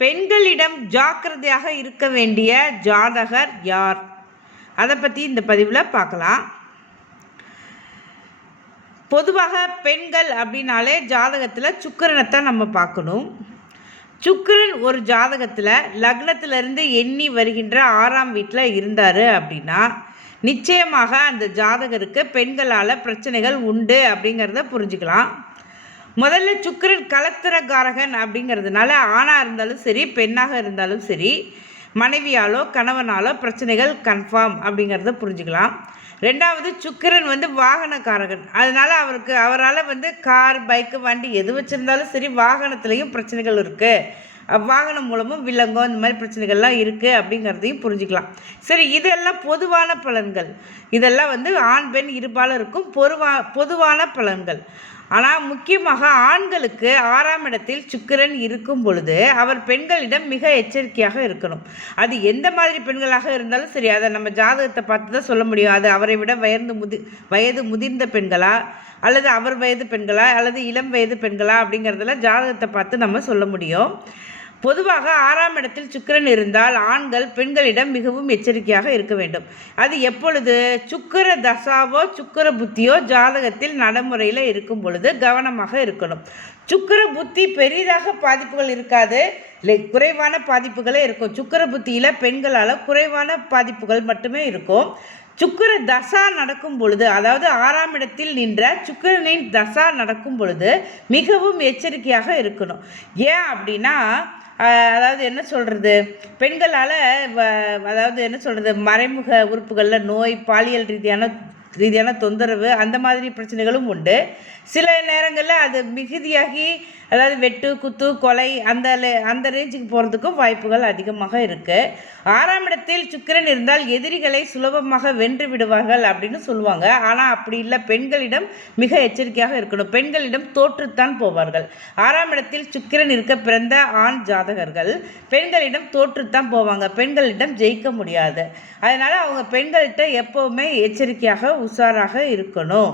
பெண்களிடம் ஜாக்கிரதையாக இருக்க வேண்டிய ஜாதகர் யார்? அதை பற்றி இந்த பதிவில் பார்க்கலாம். பொதுவாக பெண்கள் அப்படின்னாலே ஜாதகத்தில் சுக்கிரனைத்தான் நம்ம பார்க்கணும். சுக்கிரன் ஒரு ஜாதகத்தில் லக்னத்திலிருந்து எண்ணி வருகின்ற 6ஆம் வீட்டில் இருந்தார் அப்படின்னா நிச்சயமாக அந்த ஜாதகருக்கு பெண்களால் பிரச்சனைகள் உண்டு அப்படிங்கிறத புரிஞ்சுக்கலாம். முதல்ல சுக்கிரன் கலத்திரகாரகன் அப்படிங்கிறதுனால ஆணாக இருந்தாலும் சரி பெண்ணாக இருந்தாலும் சரி மனைவியாலோ கணவனாலோ பிரச்சனைகள் கன்ஃபார்ம் அப்படிங்கிறத புரிஞ்சுக்கலாம். ரெண்டாவது சுக்கிரன் வாகனக்காரகன், அதனால் அவரால் கார் பைக்கு வண்டி எது வச்சுருந்தாலும் சரி வாகனத்துலேயும் பிரச்சனைகள் இருக்குது. வாகனம் மூலமும் வில்லங்கம் இந்த மாதிரி பிரச்சனைகள்லாம் இருக்குது அப்படிங்கிறதையும் புரிஞ்சுக்கலாம். சரி, இதெல்லாம் பொதுவான பலன்கள். இதெல்லாம் ஆண் பெண் இருபாலும் இருக்கும் பொதுவான பலன்கள். ஆனால் முக்கியமாக ஆண்களுக்கு 6ஆம் இடத்தில் சுக்கிரன் இருக்கும் பொழுது அவர் பெண்களிடம் மிக எச்சரிக்கையாக இருக்கணும். அது எந்த மாதிரி பெண்களாக இருந்தாலும் சரி, அதை நம்ம ஜாதகத்தை பார்த்து தான் சொல்ல முடியும். அது அவரை விட வயது முதிர்ந்த பெண்களா அல்லது அவர் வயது பெண்களா அல்லது இளம் வயது பெண்களா அப்படிங்கிறதெல்லாம் ஜாதகத்தை பார்த்து நம்ம சொல்ல முடியும். பொதுவாக 6ஆம் இடத்தில் சுக்கிரன் இருந்தால் ஆண்கள் பெண்களிடம் மிகவும் எச்சரிக்கையாக இருக்க வேண்டும். அது எப்பொழுது? சுக்கிர தசாவோ சுக்கிர புத்தியோ ஜாதகத்தில் நடைமுறையில் இருக்கும் பொழுது கவனமாக இருக்கணும். சுக்கிர புத்தி பெரிதாக பாதிப்புகள் இருக்காது, குறைவான பாதிப்புகளே இருக்கும். சுக்கிர புத்தியில் பெண்களால் குறைவான பாதிப்புகள் மட்டுமே இருக்கும். சுக்கிர தசா நடக்கும் பொழுது, அதாவது 6ஆம் இடத்தில் நின்ற சுக்கிரனின் தசா நடக்கும் பொழுது மிகவும் எச்சரிக்கையாக இருக்கணும். ஏன் அப்படின்னா அதாவது என்ன சொல்கிறது, பெண்களால் மறைமுக உறுப்புகளில் நோய், பாலியல் ரீதியான தொந்தரவு அந்த மாதிரி பிரச்சனைகளும் உண்டு. சில நேரங்களில் அது மிகுதியாகி அதாவது வெட்டு குத்து கொலை அந்த ரேஞ்சுக்கு போகிறதுக்கும் வாய்ப்புகள் அதிகமாக இருக்குது. 6ஆம் இடத்தில் சுக்கிரன் இருந்தால் எதிரிகளை சுலபமாக வென்று விடுவார்கள் அப்படின்னு சொல்லுவாங்க. ஆனால் அப்படி இல்லை, பெண்களிடம் மிக எச்சரிக்கையாக இருக்கணும். பெண்களிடம் தோற்றுத்தான் போவார்கள். 6ஆம் இடத்தில் சுக்கிரன் இருக்க பிறந்த ஆண் ஜாதகர்கள் பெண்களிடம் தோற்றுத்தான் போவாங்க, பெண்களிடம் ஜெயிக்க முடியாது. அதனால் அவங்க பெண்கள்கிட்ட எப்போவுமே எச்சரிக்கையாக உஷாராக இருக்கணும்.